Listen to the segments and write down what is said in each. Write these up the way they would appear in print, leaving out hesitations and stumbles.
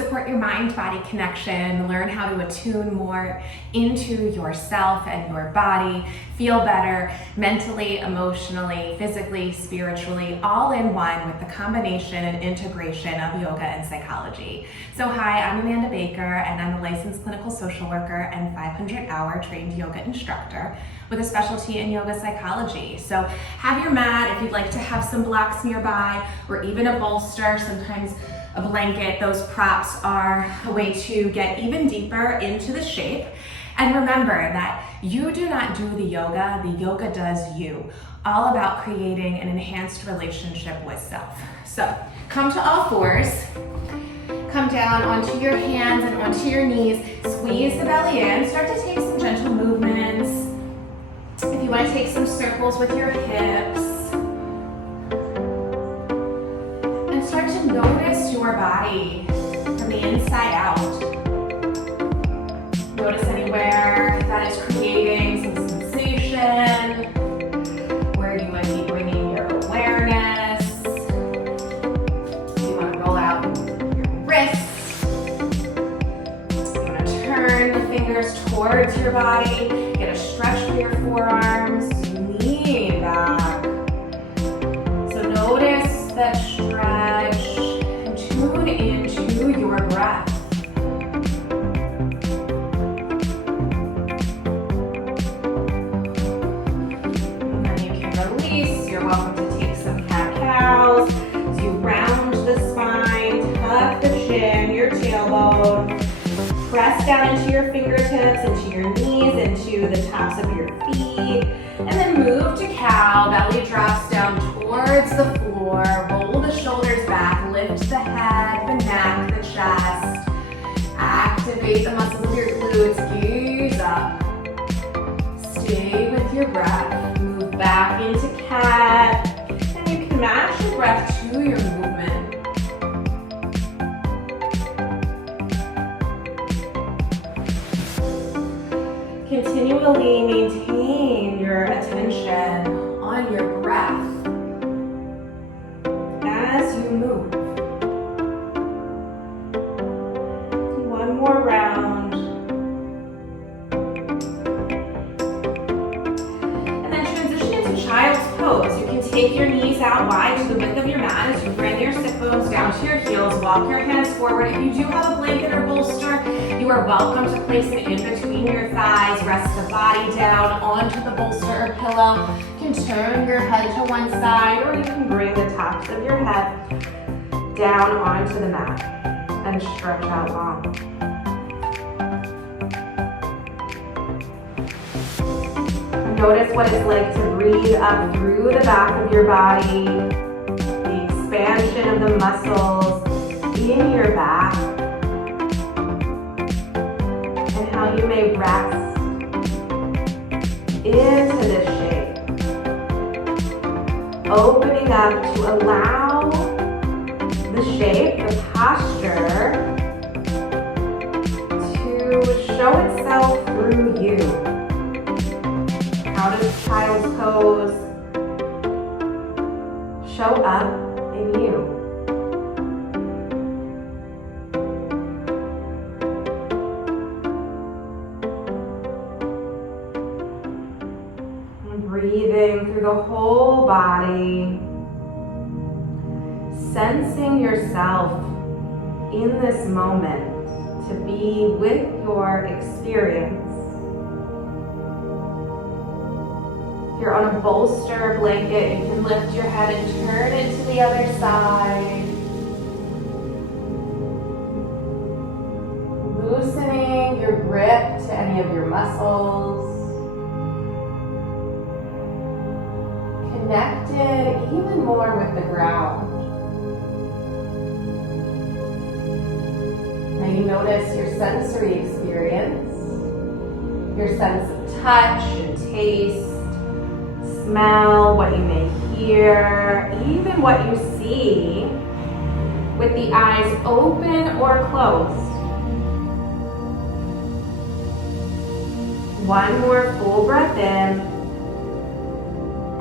support your mind-body connection, learn how to attune more into yourself and your body, feel better mentally, emotionally, physically, spiritually, all in one with the combination and integration of yoga and psychology. So hi, I'm Amanda Baker, and I'm a licensed clinical social worker and 500-hour trained yoga instructor with a specialty in yoga psychology. So have your mat if you'd like to have some blocks nearby, or even a bolster, sometimes a blanket. Those props are a way to get even deeper into the shape. And remember that you do not do the yoga does you. All about creating an enhanced relationship with self. So come to all fours, come down onto your hands and onto your knees, squeeze the belly in, start to take some gentle movements. If you want to take some circles with your hips, and start to notice your body from the inside out. Notice anywhere that is creating some sensation, where you might be bringing your awareness. You want to roll out your wrists. You want to turn the fingers towards your body. Get a stretch for your forearms. Lean back. So notice that stretch and tune into your breath. You're welcome to take some cat-cows. So you round the spine, tuck the chin, your tailbone, press down into your fingertips, into your knees, into the tops of your feet, and then move to cow. Belly drops down towards the floor. Roll the shoulders back, lift the head, the neck, the chest. Activate the muscles of your glutes, gaze up. Stay with your breath. Back into cat, and you can match your breath to your movement. Continually maintain your attention on your breath as you move. One more round. Child's pose. You can take your knees out wide to the width of your mat as you bring your sit bones down to your heels. Walk your hands forward. If you do have a blanket or bolster, you are welcome to place it in between your thighs. Rest the body down onto the bolster or pillow. You can turn your head to one side, or you can bring the tops of your head down onto the mat and stretch out long. Notice what it's like to breathe up through the back of your body, the expansion of the muscles in your back, and how you may rest into this shape, opening up to allow the shape, the posture, to show itself through you. How does child's pose show up in you? And breathing through the whole body, sensing yourself in this moment to be with your experience. If you're on a bolster or blanket, you can lift your head and turn it to the other side. Loosening your grip to any of your muscles. Connected even more with the ground. Now you notice your sensory experience, your sense of touch and taste, smell, what you may hear, even what you see with the eyes open or closed. One more full breath in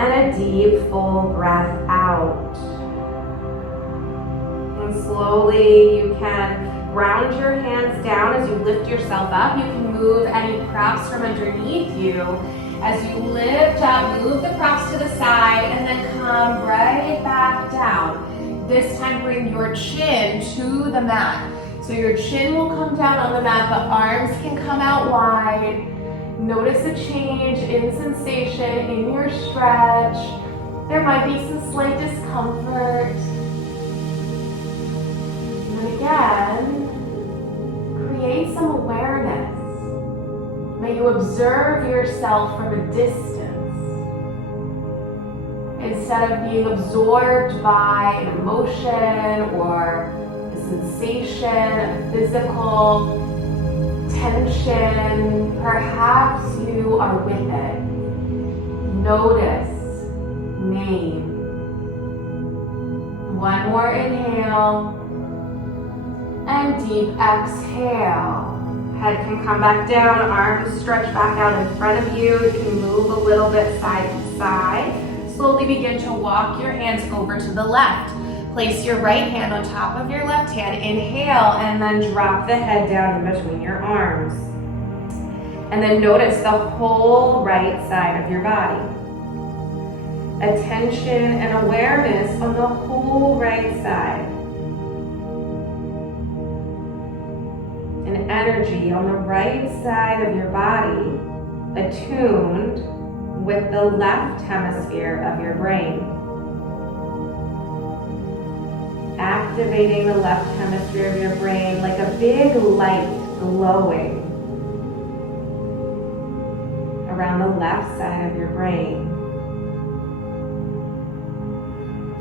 and a deep full breath out. And slowly you can ground your hands down as you lift yourself up. You can move any props from underneath you. As you lift up, move the props to the side and then come right back down. This time bring your chin to the mat. So your chin will come down on the mat, the arms can come out wide. Notice a change in sensation in your stretch. There might be some slight discomfort. And again, create some awareness. May you observe yourself from a distance instead of being absorbed by an emotion or a sensation, a physical tension. Perhaps you are with it. Notice, name. One more inhale and deep exhale. Head can come back down, arms stretch back out in front of you. You can move a little bit side to side. Slowly begin to walk your hands over to the left. Place your right hand on top of your left hand. Inhale and then drop the head down in between your arms. And then notice the whole right side of your body. Attention and awareness on the whole right side. And energy on the right side of your body, attuned with the left hemisphere of your brain. Activating the left hemisphere of your brain like a big light glowing around the left side of your brain.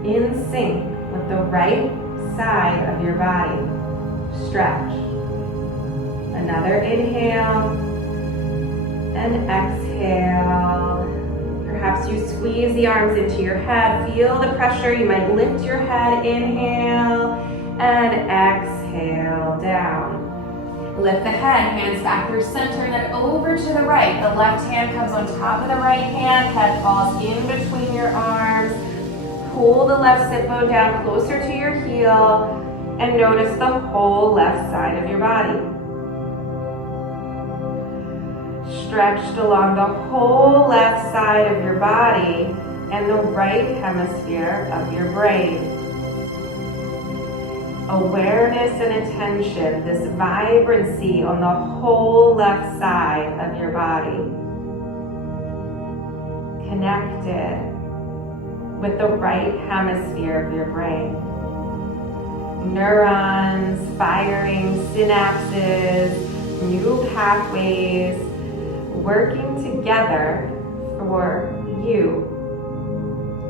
In sync with the right side of your body. Stretch. Another inhale and exhale. Perhaps you squeeze the arms into your head. Feel the pressure. You might lift your head. Inhale and exhale down. Lift the head, hands back through center, and then over to the right. The left hand comes on top of the right hand. Head falls in between your arms. Pull the left sit bone down closer to your heel and notice the whole left side of your body. Stretched along the whole left side of your body and the right hemisphere of your brain. Awareness and attention, this vibrancy on the whole left side of your body. Connected with the right hemisphere of your brain. Neurons firing, synapses, new pathways, working together for you.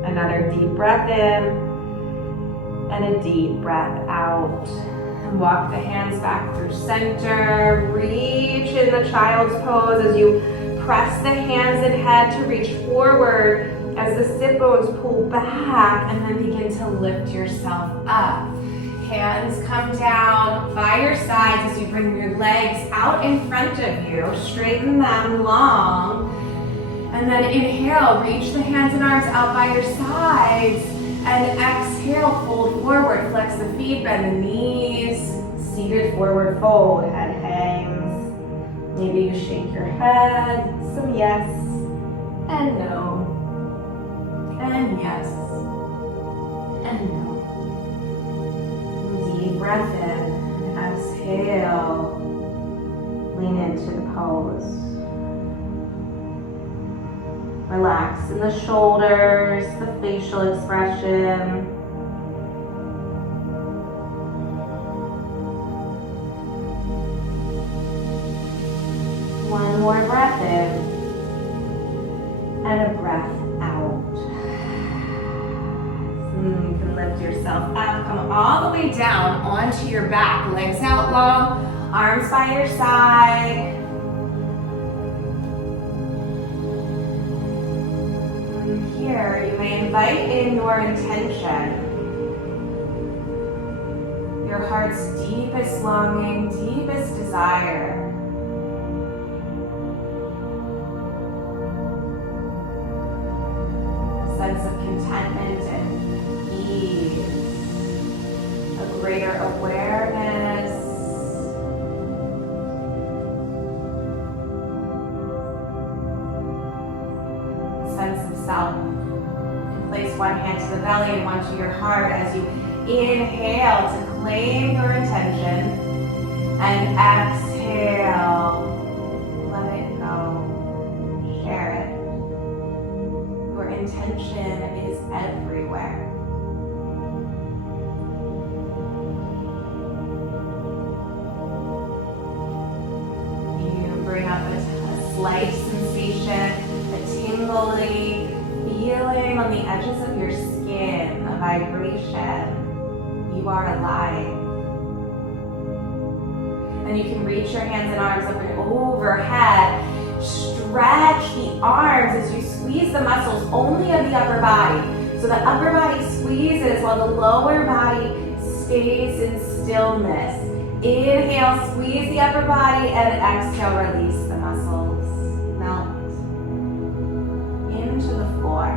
Another deep breath in and a deep breath out. And walk the hands back through center. Reach in the child's pose as you press the hands and head to reach forward as the sit bones pull back and then begin to lift yourself up. Hands come down by your sides as you bring your legs out in front of you. Straighten them long. And then inhale, reach the hands and arms out by your sides. And exhale, fold forward. Flex the feet, bend the knees. Seated forward fold, head hangs. Maybe you shake your head. Some yes and no. And yes and no. Deep breath in, exhale, lean into the pose. Relax in the shoulders, the facial expression. One more breath in, and a breath out. You can lift yourself up, come all the way down onto your back. Legs out long, arms by your side. And here, you may invite in your intention. Your heart's deepest longing, deepest desire. A sense of contentment and ease, a greater awareness, hand to the belly and one to your heart as you inhale to claim your intention, and exhale, let it go, share it. Your intention is everywhere. You bring up a slight sensation, a tingly feeling on the edges of your skin, a vibration. You are alive. Then you can reach your hands and arms up and overhead. Stretch the arms as you squeeze the muscles only of the upper body. So the upper body squeezes while the lower body stays in stillness. Inhale, squeeze the upper body, and exhale, release the muscles. Melt into the floor.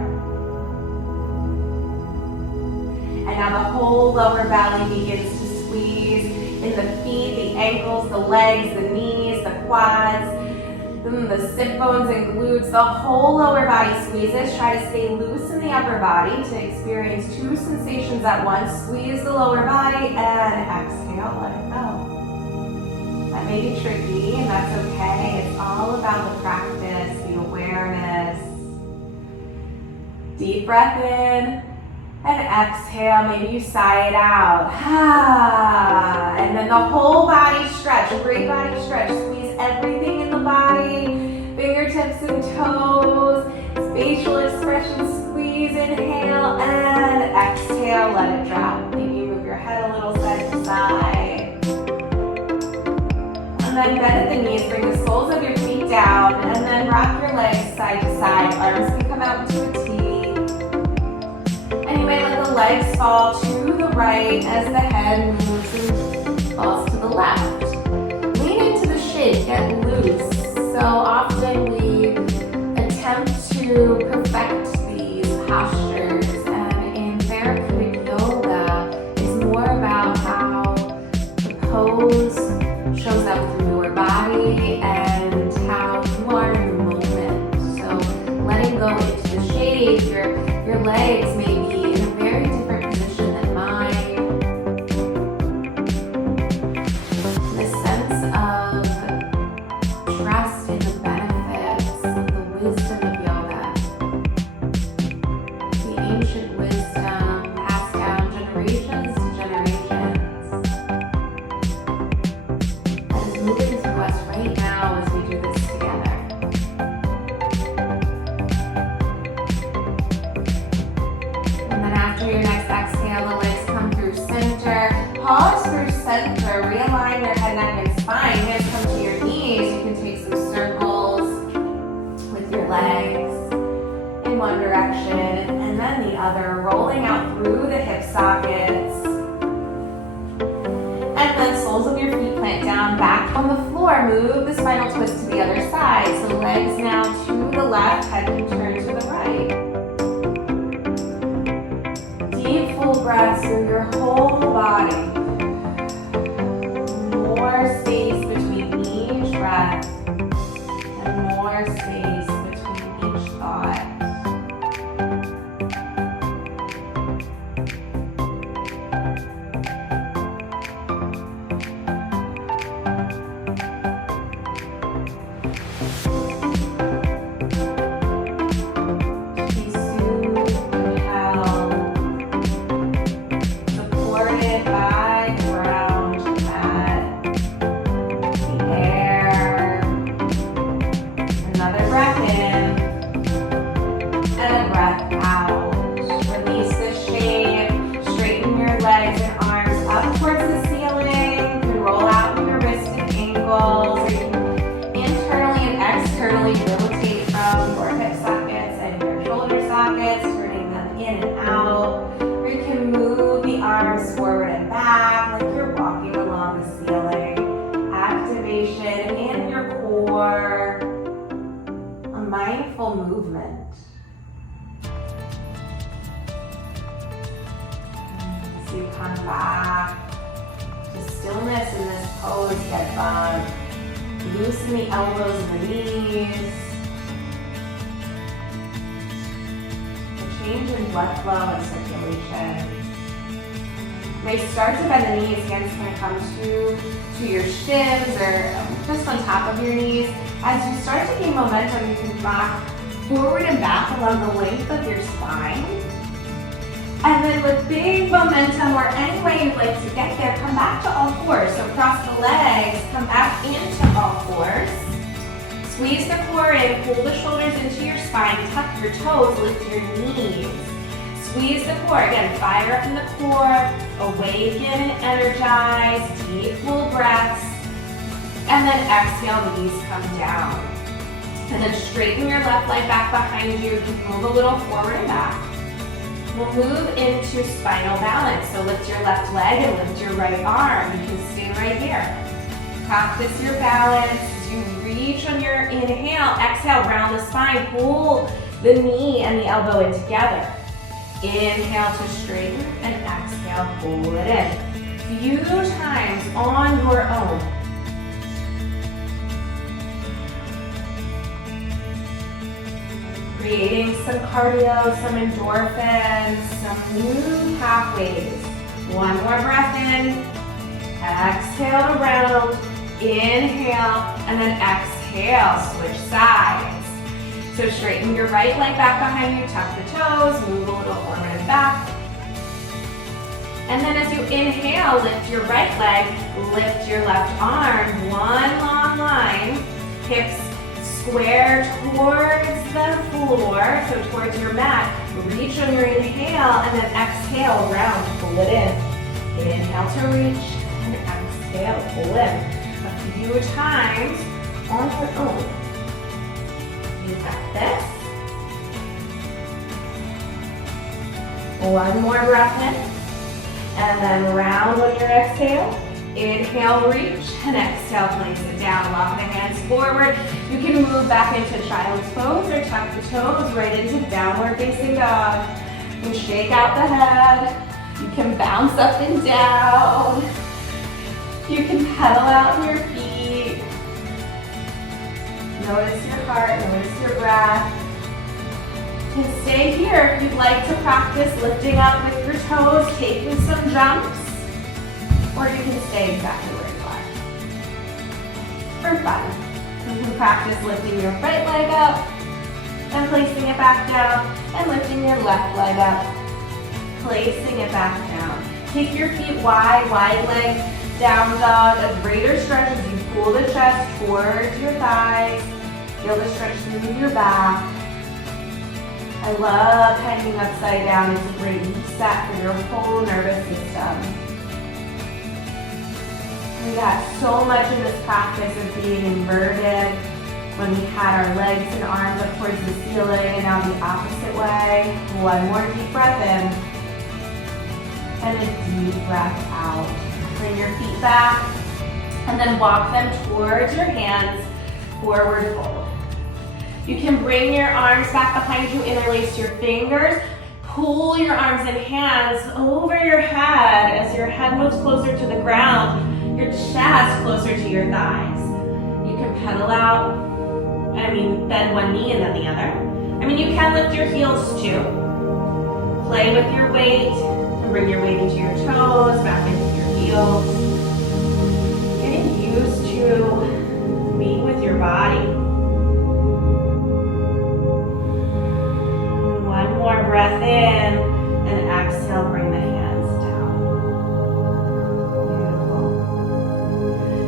And now the whole lower belly begins to squeeze in the feet, the ankles, the legs, the knees, the quads, the sit bones and glutes. The whole lower body squeezes. Try to stay loose in the upper body to experience two sensations at once. Squeeze the lower body and exhale, let it go. That may be tricky, and that's okay. It's all about the practice, the awareness. Deep breath in. And exhale, maybe you sigh it out. And then the whole body stretch, great body stretch. Squeeze everything in the body, fingertips and toes, facial expression, squeeze, inhale, and exhale, let it drop. Maybe you move your head a little side to side. And then bend at the knees, bring the soles of your feet down, and then rock your legs side to side. Arms can come out into a T. And you may let the legs fall to the right as the head moves and falls to the left. Lean into the shape, get loose. So often we attempt to perfect these postures, and in therapeutic yoga, it's more about how the pose shows up through your body and how you are in the moment. So letting go into the shade, your legs may be in a very different position than mine. The sense of trust in the benefits of the wisdom of yoga, the ancient wisdom passed down generations to generations, that is moving through us right now as we do this together. After your next exhale, the legs come through center. Pause through center. Realign your head, neck, and spine. Hands come to your knees. You can take some circles with your legs in one direction and then the other, rolling out through the hip sockets. And then soles of your feet plant down, back on the floor. Move the spinal twist to the other side. So legs now to the left, head can turn to the right. Deep full breaths through your whole body. More space between each breath and more space between each thought. Movement. As you come back to stillness in this pose, head bug. Loosen the elbows and the knees. The change in blood flow and circulation. You may start to bend the knees. Hands can come to your shins or just on top of your knees. As you start to gain momentum, you can rock forward and back along the length of your spine. And then with big momentum, or any way you'd like to get there, come back to all fours. So cross the legs, come back into all fours. Squeeze the core in, pull the shoulders into your spine, tuck your toes, lift your knees. Squeeze the core, again, fire up in the core, awaken and energize, deep full breaths. And then exhale, the knees come down. And then straighten your left leg back behind you, move a little forward and back. We'll move into spinal balance. So lift your left leg and lift your right arm. You can stay right here. Practice your balance. As you reach on your inhale, exhale, round the spine. Pull the knee and the elbow in together. Inhale to straighten and exhale, pull it in. Few times on your own. Creating some cardio, some endorphins, some new pathways. One more breath in. Exhale to round. Inhale, and then exhale, switch sides. So straighten your right leg back behind you, tuck the toes, move a little forward and back. And then as you inhale, lift your right leg, lift your left arm, one long line, hips square towards the floor, so towards your mat. Reach on your inhale, and then exhale, round, pull it in. Inhale to reach, and exhale, pull in. A few times on your own. You got this. One more breath in, and then round on your exhale. Inhale, reach, and exhale, place it down. Lock the hands forward. You can move back into child's pose or tuck the toes right into downward facing dog. You can shake out the head. You can bounce up and down. You can pedal out your feet. Notice your heart, notice your breath. You can stay here if you'd like to practice lifting up with your toes, taking some jumps, or you can stay exactly where you are. For fun, you can practice lifting your right leg up and placing it back down, and lifting your left leg up, placing it back down. Keep your feet wide, wide leg. Down dog, a greater stretch as you pull the chest towards your thighs. Feel the stretch through your back. I love hanging upside down. It's a great reset for your whole nervous system. We got so much in this practice of being inverted when we had our legs and arms up towards the ceiling, and now the opposite way. One more deep breath in, and a deep breath out. Bring your feet back, and then walk them towards your hands, forward fold. You can bring your arms back behind you, interlace your fingers, pull your arms and hands over your head as your head moves closer to the ground, your chest closer to your thighs. You can pedal out, bend one knee and then the other. You can lift your heels too. Play with your weight, and bring your weight into your toes, back into your heels. Getting used to being with your body. One more breath in, and exhale, bring the hands down. Beautiful.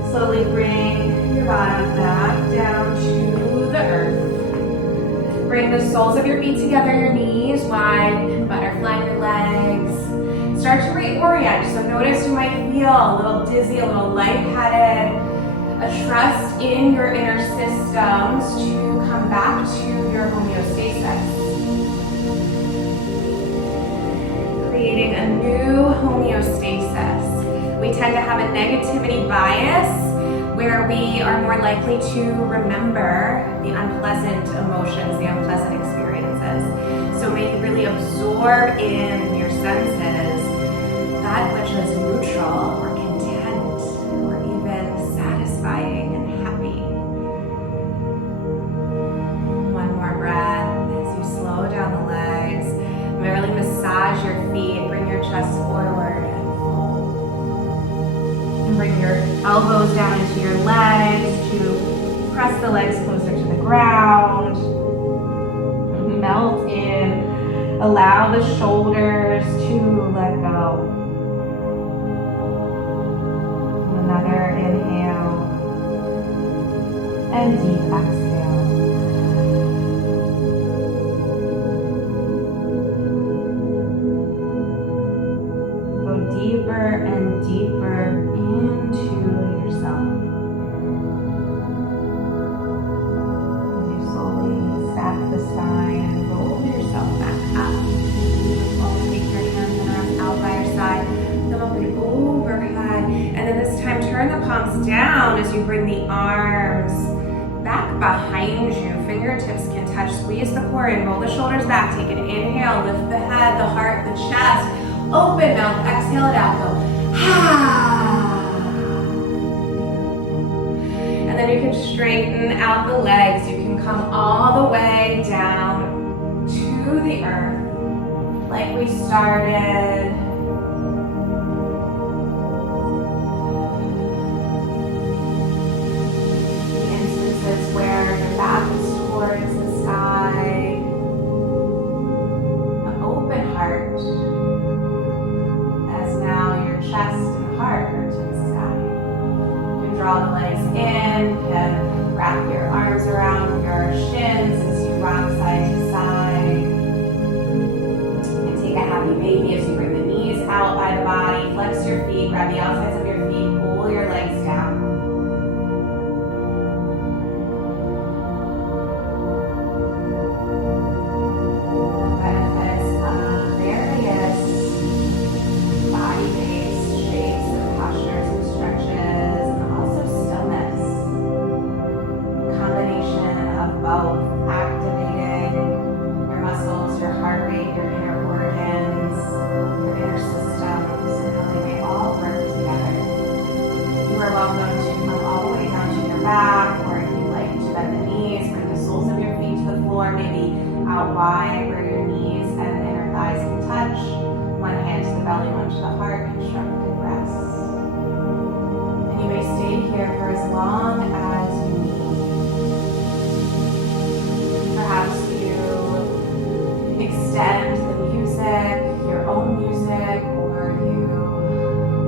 Slowly bring your body back down to the earth. Bring the soles of your feet together, your knees wide, butterfly your legs. Start to reorient. So notice you might feel a little dizzy, a little lightheaded. A trust in your inner systems to come back to your homeostasis. Creating a new homeostasis. We tend to have a negativity bias where we are more likely to remember the unpleasant emotions, the unpleasant experiences. So may you really absorb in your senses that which is neutral or content or even satisfying and happy. One more breath as you slow down the legs. Elbows down into your legs to press the legs closer to the ground. Melt in. Allow the shoulders to let go. Another inhale and deep exhale. Go deeper and deeper into yourself. As you slowly stack the spine and roll yourself back up. Slowly take your hands and arms out by your side. Come up and overhead. And then this time turn the palms down as you bring the arms back behind you. Fingertips can touch. Squeeze the core in. Roll the shoulders back. Take an inhale. Lift the head, the heart, the chest. Open mouth. Exhale it out. Go. And then you can straighten out the legs. You can come all the way down to the earth like we started. The instances where your back is towards the sky. An open heart. As now your chest and heart are to the sky. You can draw the legs in, you can wrap your arms around your shins as you rock side to side. You can take a happy baby as you bring the knees out by the body, flex your feet, grab the outsides of your feet, pull your legs down. Wide where your knees and inner thighs can touch. One hand to the belly, one to the heart, constructed rest. And you may stay here for as long as you need. Perhaps you extend the music, your own music, or you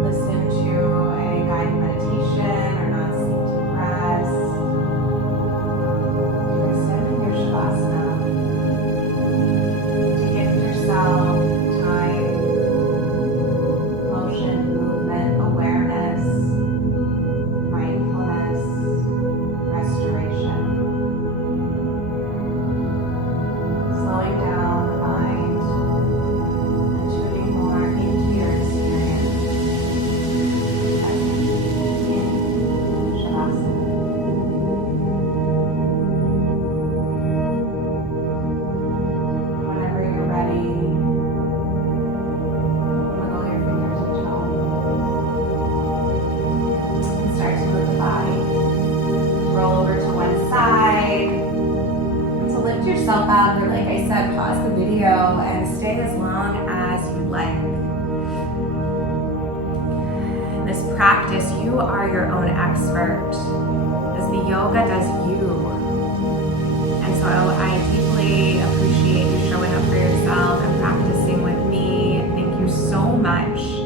listen to a guided meditation or not sleep to rest. You're extending your shavasana. Time, motion, movement, awareness, mindfulness, restoration. Slowing down the mind and tuning more into your experience in Shavasana. Whenever you're ready, yourself up, or like I said, pause the video and stay as long as you like. This practice, you are your own expert, as the yoga does you. And so I deeply appreciate you showing up for yourself and practicing with me. Thank you so much.